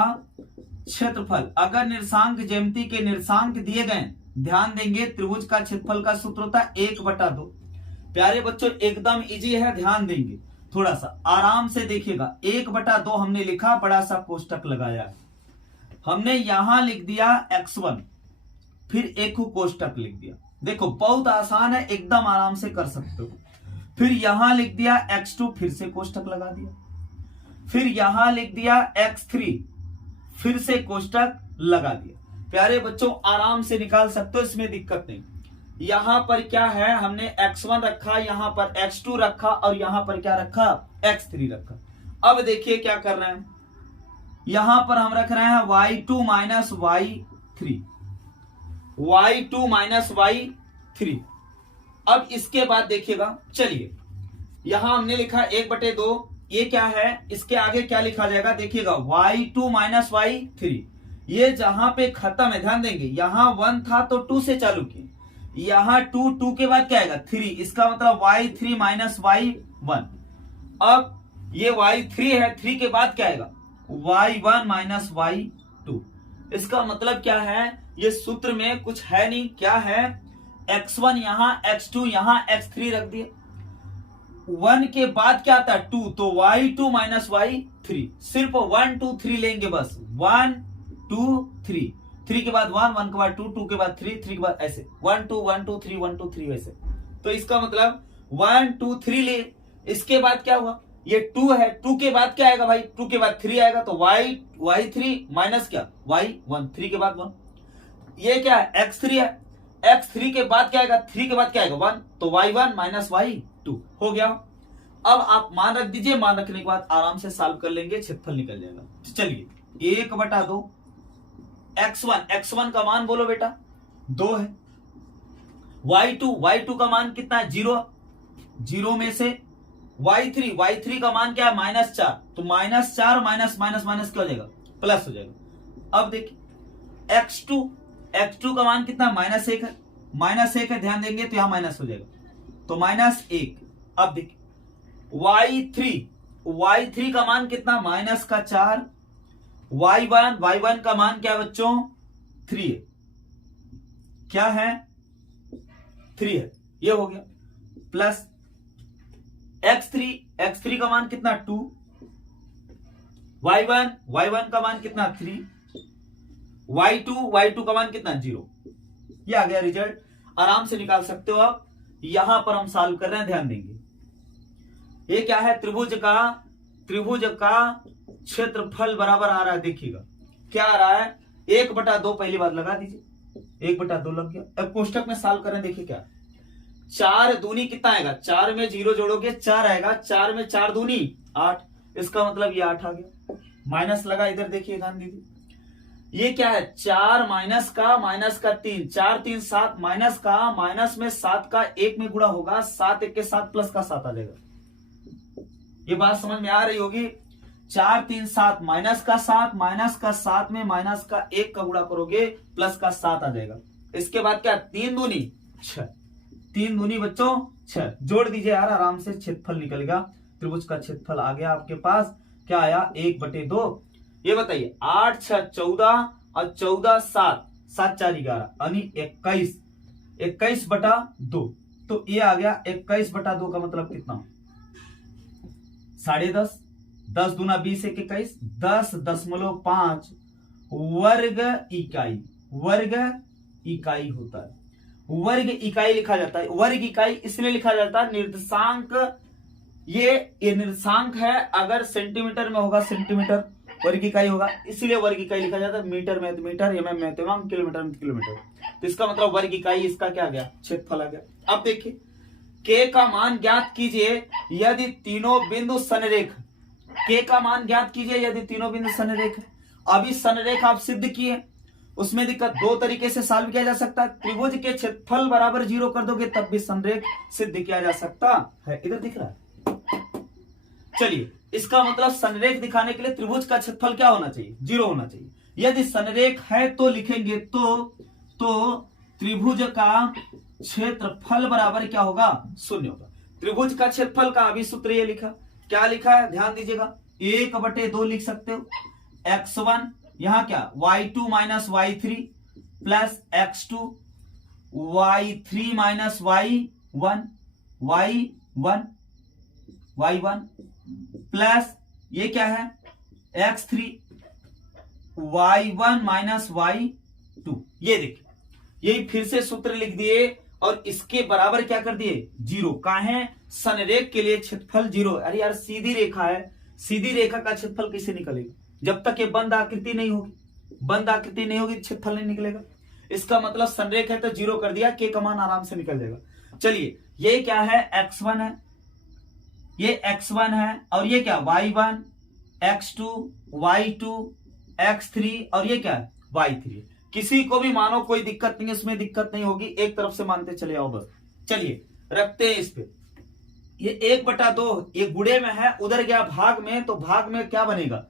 क्षेत्रफल, अगर निर्देशांक ज्यामिति के निर्देशांक दिए गए, ध्यान देंगे त्रिभुज का क्षेत्रफल का सूत्र होता है 1/2। प्यारे बच्चों एकदम इजी है, ध्यान देंगे, थोड़ा सा आराम से देखिएगा। 1/2 हमने लिखा, बड़ा सा कोष्टक लगाया, हमने यहां लिख दिया x1, फिर एक कोष्टक लिख दिया। देखो बहुत आसान है, एकदम आराम से कर सकते हो। फिर यहां लिख दिया x2, फिर से कोष्टक लगा दिया। फिर यहां लिख दिया x3, फिर से कोष्टक लगा दिया। प्यारे बच्चों आराम से निकाल सकते हो, इसमें दिक्कत नहीं। यहां पर क्या है, हमने x1 रखा, यहां पर x2 रखा और यहां पर क्या रखा, x3 रखा। अब देखिए क्या कर रहे हैं, यहां पर हम रख रहे हैं y2 minus y3, y2 minus y3। अब इसके बाद देखिएगा, चलिए यहां हमने लिखा 1/2, ये क्या है, इसके आगे क्या लिखा जाएगा, देखिएगा y2 माइनस y3। ये जहां पे खत्म है, ध्यान देंगे, यहां 1 था तो 2 से चालू किए, यहां 2 के बाद क्या आएगा 3, इसका मतलब y3 माइनस y1। अब ये y3 है, 3 के बाद क्या आएगा y1 माइनस y2। इसका मतलब क्या है, ये सूत्र में कुछ है नहीं, क्या है, x1 यहां, x2 यहां, x3 रख दिए। 1 के बाद क्या आता है 2, तो y2 माइनस y3। सिर्फ 1 2 3 लेंगे बस, 1 2 3, 3 के बाद 1, 1 के बाद 2, 2 के बाद 3, 3 के बाद ऐसे 1 2 1 2 3 1 2 3 वैसे। तो इसका मतलब 1 2 3 ले, इसके बाद क्या हुआ, ये 2 है, 2 के बाद क्या आएगा भाई, 2 के बाद 3 आएगा, तो y3 माइनस क्या y1, 3 के बाद 1। ये क्या है x3 है, x3 के बाद क्या आएगा, 3 के बाद क्या आएगा 1, तो y1 माइनस y2 हो गया। अब आप मान रख दीजिए, मान रखने के बाद आराम से सॉल्व कर लेंगे, क्षेत्रफल निकल जाएगा। तो चलिए 1/2 x1 का मान बोलो बेटा 2 है, y2 का मान कितना है 0 में से y3 का मान क्या है -4, तो -4 माइनस माइनस माइनस क्या हो जाएगा, प्लस हो जाएगा। अब देखिए x2 का मान कितना -1 है, -1 है, ध्यान देंगे तो यहां माइनस हो जाएगा, तो -1। अब देखिए y3 का मान कितना -4, y1 का मान क्या है बच्चों 3 है, क्या है 3 है, ये हो गया, प्लस x3 का मान कितना 2, y1 का मान कितना 3, y2 का मान कितना 0। ये आ गया रिजल्ट, आराम से निकाल सकते हो आप। यहां पर हम सॉल्व कर रहे हैं, ध्यान देंगे। ये क्या है, त्रिभुज का क्षेत्रफल बराबर आ रहा है, देखिएगा क्या आ रहा है 1/2, पहली बार लगा दीजिए 1/2 लग गया। अब कोष्टक में सॉल्व करें, देखिए क्या 4 दूनी कितना आएगा, 4 में 0 जोड़ोगे 4 आएगा, 4 में 4 दूनी 8, इसका मतलब ये 8 आ गया, माइनस लगा, इधर देखिए ध्यान दीजिए। ये क्या है 4 माइनस का 3, 4 3 7, माइनस का माइनस में 7 का 1 में गुणा होगा, 7 1 के 7 प्लस का 7 आ जाएगा। ये बात समझ में आ रही होगी, 4 3 7, माइनस का 7, माइनस का 7 में माइनस का 1 का गुणा करोगे प्लस का 7 आ जाएगा। इसके बाद क्या 3 दूनी 6, 3 दूनी बच्चों 6, जोड़ दीजिए यार, आराम से क्षेत्रफल निकलेगा। त्रिभुज का क्षेत्रफल आ गया आपके पास, क्या आया 1/2। ये बताइए 8 6 14 और 14 7, 7 4 11 यानी 21/2। तो ये आ गया 21/2 का मतलब कितना 10.5, 10 दूना 20 1 21, 10.5 वर्ग इकाई होता है। वर्ग इकाई लिखा जाता है, वर्ग इकाई इसलिए लिखा जाता है, निर्देशांक ये निर्देशांक है, अगर सेंटीमीटर में होगा सेंटीमीटर वर्ग इकाई होगा, इसलिए वर्ग इकाई लिखा जाता है। मीटर में तो मीटर, एमएम में तो एमएम, किलोमीटर में तो किलोमीटर, तो इसका मतलब वर्ग इकाई, इसका क्या आ गया क्षेत्रफल आ गया। अब देखिए k का मान ज्ञात कीजिए यदि तीनों बिंदु संरेख, k का मान ज्ञात कीजिए यदि तीनों बिंदु संरेख। अभी संरेख आप सिद्ध किए, उसमें दिक्कत, 2 तरीके से सॉल्व किया जा सकता है। त्रिभुज के क्षेत्रफल बराबर 0 कर दोगे तब भी संरेख सिद्ध किया जा सकता है, इधर दिख रहा है। चलिए इसका मतलब संरेख दिखाने के लिए त्रिभुज का क्षेत्रफल क्या होना चाहिए 0 होना चाहिए। यदि संरेख है तो लिखेंगे तो त्रिभुज का क्षेत्रफल बराबर क्या होगा 0 होगा। त्रिभुज का क्षेत्रफल का अभी सूत्र ये लिखा, क्या लिखा है ध्यान दीजिएगा, 1/2 लिख सकते हो। x1 यहां क्या y2 minus y3 plus x2 y3 minus y1 plus ये क्या है x3 y1 माइनस y2। ये देखिए यही फिर से सूत्र लिख दिए और इसके बराबर क्या कर दिए 0। कहां संरेख के लिए क्षेत्रफल 0। अरे यार सीधी रेखा है, सीधी रेखा का क्षेत्रफल कैसे निकलेगा, जब तक ये बंद आकृति नहीं होगी, बंद आकृति नहीं होगी क्षेत्रफल नहीं निकलेगा। इसका मतलब संरेख है तो 0 कर दिया, के का मान आराम से निकल जाएगा। चलिए ये क्या है x1 है, ये x1 है और ये क्या y1 x2 y2 x3 और ये क्या है y3। किसी को भी मानो कोई दिक्कत नहीं है, इसमें दिक्कत नहीं होगी, एक तरफ से मानते चले आओ बस। चलिए रखते हैं इस पे, ये 1/2 ये गुणे में है, उधर गया भाग में, तो भाग में क्या बनेगा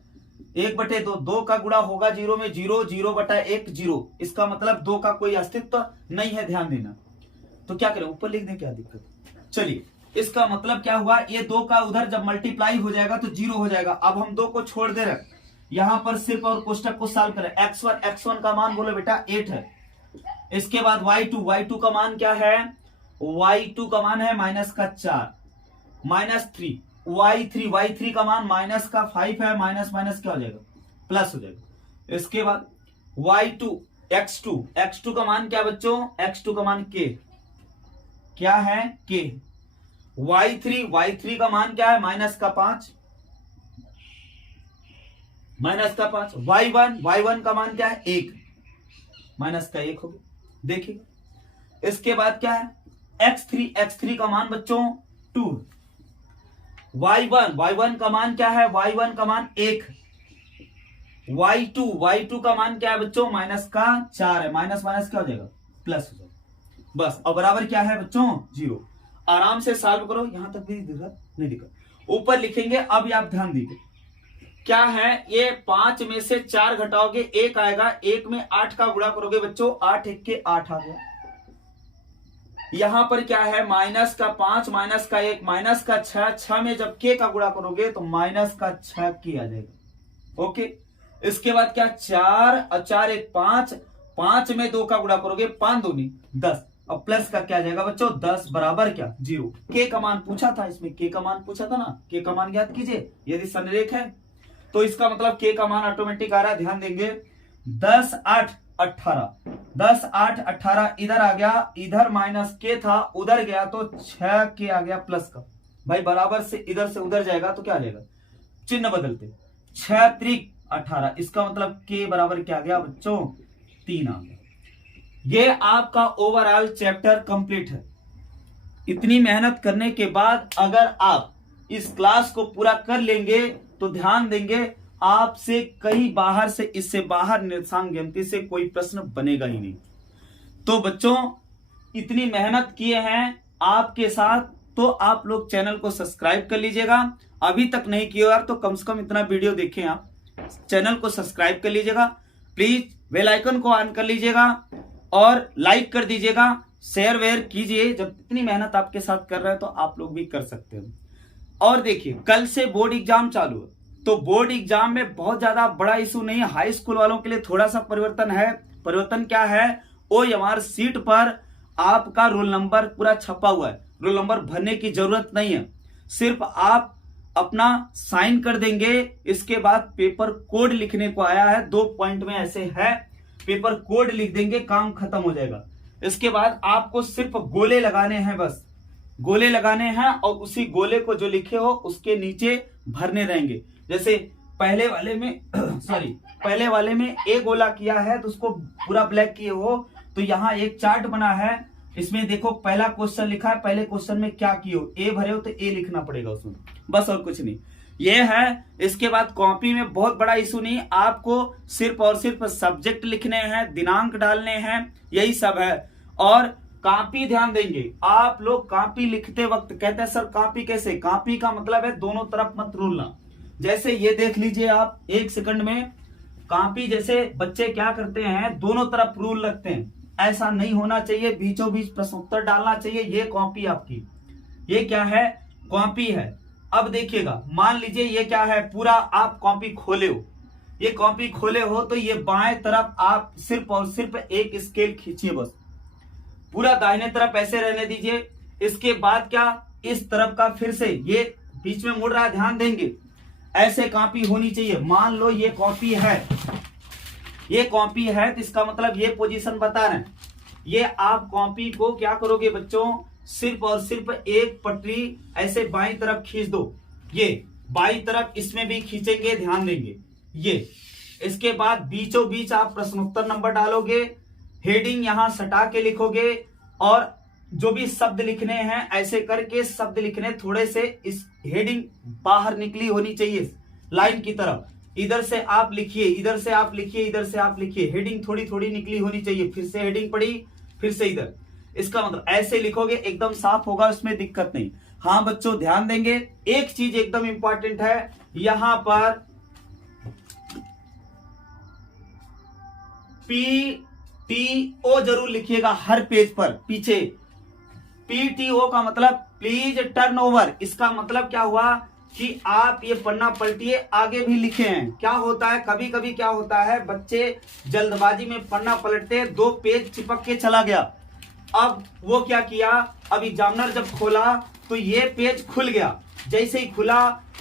1/2, 2 का गुणा होगा 0 में 0, 0/1 0। इसका मतलब 2 का कोई अस्तित्व नहीं है, ध्यान देना। तो क्या करें ऊपर लिख दें, क्या दिक्कत। चलिए इसका मतलब क्या हुआ, ये 2 का उधर जब मल्टीप्लाई हो जाएगा तो 0 हो जाएगा। अब हम 2 को छोड़ दे रहे, यहां पर सिर्फ और कोष्टक को सॉल्व करें। x1 का मान बोलो बेटा 8 है। इसके बाद y2 का मान क्या है, y2 का मान है -4 -3 y3 का मान -5 है, माइनस क्या हो जाएगा प्लस हो जाएगा। इसके बाद y2 x2 का मान क्या बच्चों, x2 का मान k क्या है k। y3 का मान क्या है -5 y1 का मान क्या है 1 -1 हो गया। देखिए इसके बाद क्या है x3 का मान बच्चों 2। y1 का मान क्या है, y1 का मान 1। y2 का मान क्या है बच्चों -4 है, माइनस क्या हो जाएगा प्लस हो जाएगा बस। और बराबर क्या है बच्चों 0। आराम से सॉल्व करो, यहां तक भी दिखा नहीं दिखा, ऊपर लिखेंगे। अब आप ध्यान दीजिए क्या है, ये 5 में से 4 घटाओगे 1 आएगा, 1 में 8 का गुणा करोगे बच्चों 8 1 के 8 आ गया। यहां पर क्या है -5 -1 -6 में जब k का गुणा करोगे तो -6 k आ जाएगा। ओके इसके बाद क्या 4 और 4 1 5 में 2 का गुणा करोगे 5 दूनी 10 और प्लस का क्या आ जाएगा बच्चों 10 बराबर क्या 0। k का मान पूछा था, इसमें k का मान पूछा था ना, k का मान ज्ञात कीजिए यदि संरेख है तो इसका मतलब k का मान ऑटोमेटिक आ रहा है। ध्यान देंगे 10 8 18 इधर आ गया, इधर -k था उधर गया तो 6k आ गया प्लस का। भाई बराबर से इधर से उधर जाएगा तो क्या आ जाएगा, चिन्ह बदलते 6 3 18, इसका मतलब k बराबर क्या आ गया बच्चों 3 आ गया। ये आपका ओवरऑल चैप्टर कंप्लीट है। इतनी मेहनत करने के बाद अगर आप इस क्लास को पूरा कर लेंगे तो ध्यान देंगे आपसे कहीं बाहर से, इससे बाहर निर्देशांक गिनती से कोई प्रश्न बनेगा ही नहीं। तो बच्चों इतनी मेहनत किए हैं आपके साथ, तो आप लोग चैनल को सब्सक्राइब कर लीजिएगा। अभी तक नहीं किया यार तो कम से कम इतना वीडियो देखें, आप चैनल को सब्सक्राइब कर लीजिएगा, प्लीज बेल आइकन को ऑन कर लीजिएगा और लाइक कर दीजिएगा, शेयर वेयर कीजिए। जब इतनी मेहनत आपके साथ कर रहे हैं तो आप लोग भी कर सकते हैं। और देखिए कल से बोर्ड एग्जाम चालू है, तो बोर्ड एग्जाम में बहुत ज्यादा बड़ा इशू नहीं है, हाई स्कूल वालों के लिए थोड़ा सा परिवर्तन है। परिवर्तन क्या है, OMR सीट पर आपका रोल नंबर पूरा छपा हुआ है, रोल नंबर भरने की जरूरत नहीं है, सिर्फ आप अपना साइन कर देंगे। इसके बाद पेपर कोड लिखने को आया है, 2 पॉइंट में ऐसे है, पेपर कोड लिख देंगे काम खत्म हो जाएगा। इसके बाद आपको सिर्फ गोले लगाने हैं, बस गोले लगाने हैं और उसी गोले को जो लिखे हो उसके नीचे भरने रहेंगे। जैसे पहले वाले में ए गोला किया है तो उसको पूरा ब्लैक किए हो, तो यहाँ एक चार्ट बना है, इसमें देखो पहला क्वेश्चन लिखा है, पहले क्वेश्चन में क्या किए हो, ए भरे हो तो ए लिखना पड़ेगा उसमें, बस और कुछ नहीं, ये है। इसके बाद कॉपी में बहुत बड़ा इशू नहीं, आपको सिर्फ और सिर्फ सब्जेक्ट लिखने हैं, दिनांक डालने हैं, यही सब है। और कॉपी ध्यान देंगे आप लोग, कॉपी लिखते वक्त कहते हैं सर कॉपी कैसे, कॉपी का मतलब है दोनों तरफ मत रूलना। जैसे ये देख लीजिए आप 1 सेकंड में, कॉपी जैसे बच्चे क्या करते हैं दोनों तरफ रूल रखते हैं, ऐसा नहीं होना चाहिए, बीचों बीच प्रश्नोत्तर डालना चाहिए। ये कॉपी आपकी, ये क्या है कॉपी है, अब देखिएगा, मान लीजिए ये क्या है, पूरा आप कॉपी खोले हो, ये कॉपी खोले हो तो ये बाएं तरफ आप सिर्फ और सिर्फ एक स्केल खींचिए, बस पूरा दाहिने तरफ ऐसे रहने दीजिए। इसके बाद क्या, इस तरफ का फिर से ये बीच में मुड़ रहा है, ध्यान देंगे, ऐसे कॉपी होनी चाहिए। मान लो ये कॉपी है, ये कॉपी है तो इसका मतलब ये पोजीशन बता रहे हैं। ये आप कॉपी को क्या करोगे बच्चों, सिर्फ और सिर्फ एक पटरी ऐसे बाईं तरफ खींच दो, ये बाईं तरफ इसमें भी खींचेंगे, ध्यान देंगे ये। इसके बाद बीचों बीच आप प्रश्नोत्तर नंबर डालोगे, हेडिंग यहां सटा के लिखोगे, और जो भी शब्द लिखने हैं ऐसे करके शब्द लिखने, थोड़े से इस हेडिंग बाहर निकली होनी चाहिए लाइन की तरफ। इधर से आप लिखिए, इधर से आप लिखिए, इधर से आप लिखिए, हेडिंग थोड़ी थोड़ी निकली होनी चाहिए। फिर से हेडिंग पड़ी, फिर से इधर, इसका मतलब ऐसे लिखोगे, एकदम साफ होगा, उसमें दिक्कत नहीं। हाँ बच्चों ध्यान देंगे, एक चीज एकदम इंपॉर्टेंट है, यहां पर PTO जरूर लिखिएगा हर पेज पर पीछे। PTO का मतलब प्लीज टर्न ओवर। इसका मतलब क्या हुआ कि आप ये पन्ना पलटिए, आगे भी लिखे हैं। क्या होता है, कभी कभी क्या होता है, बच्चे जल्दबाजी में पन्ना पलटते, 2 पेज चिपक के चला गया। अब वो क्या किया, अब एग्जामिनर जब खोला तो ये पेज खुल गया, जैसे ही खुला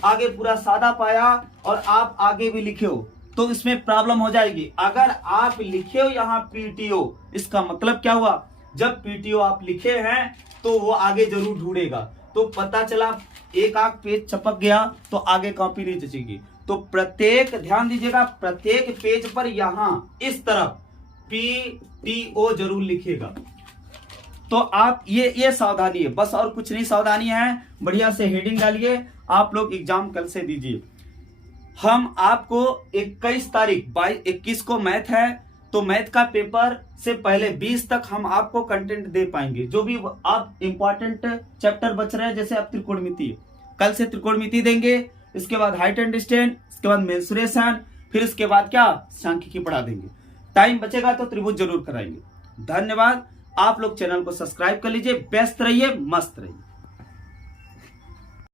आगे पूरा सादा पाया और आप आगे भी लिखे हो तो इसमें प्रॉब्लम हो जाएगी। अगर आप लिखे हो यहाँ PTO, इसका मतलब क्या हुआ, जब PTO आप लिखे हैं तो वो आगे जरूर ढूंढेगा। तो पता चला एक आध पेज चपक गया तो आगे कॉपी नहीं जचेगी। तो प्रत्येक, ध्यान दीजिएगा, प्रत्येक पेज पर यहां इस तरफ PTO जरूर लिखिएगा। तो आप ये सावधानी है बस, और कुछ नहीं सावधानी है। बढ़िया से हेडिंग डालिए, आप लोग एग्जाम कल से दीजिए। हम आपको 21 तारीख 21 को मैथ है, तो मैथ का पेपर से पहले 20 तक हम आपको कंटेंट दे पाएंगे। जो भी आप इंपॉर्टेंट चैप्टर बच रहे हैं, जैसे अब त्रिकोणमिति, कल से त्रिकोणमिति देंगे, इसके बाद हाइट एंड डिस्टेंस, इसके बाद मेंसुरेशन, फिर इसके बाद क्या, सांख्यिकी पढ़ा देंगे। टाइम बचेगा तो त्रिभुज जरूर कराएंगे। धन्यवाद। आप लोग चैनल को सब्सक्राइब कर लीजिए। व्यस्त रहिए, मस्त रहिए।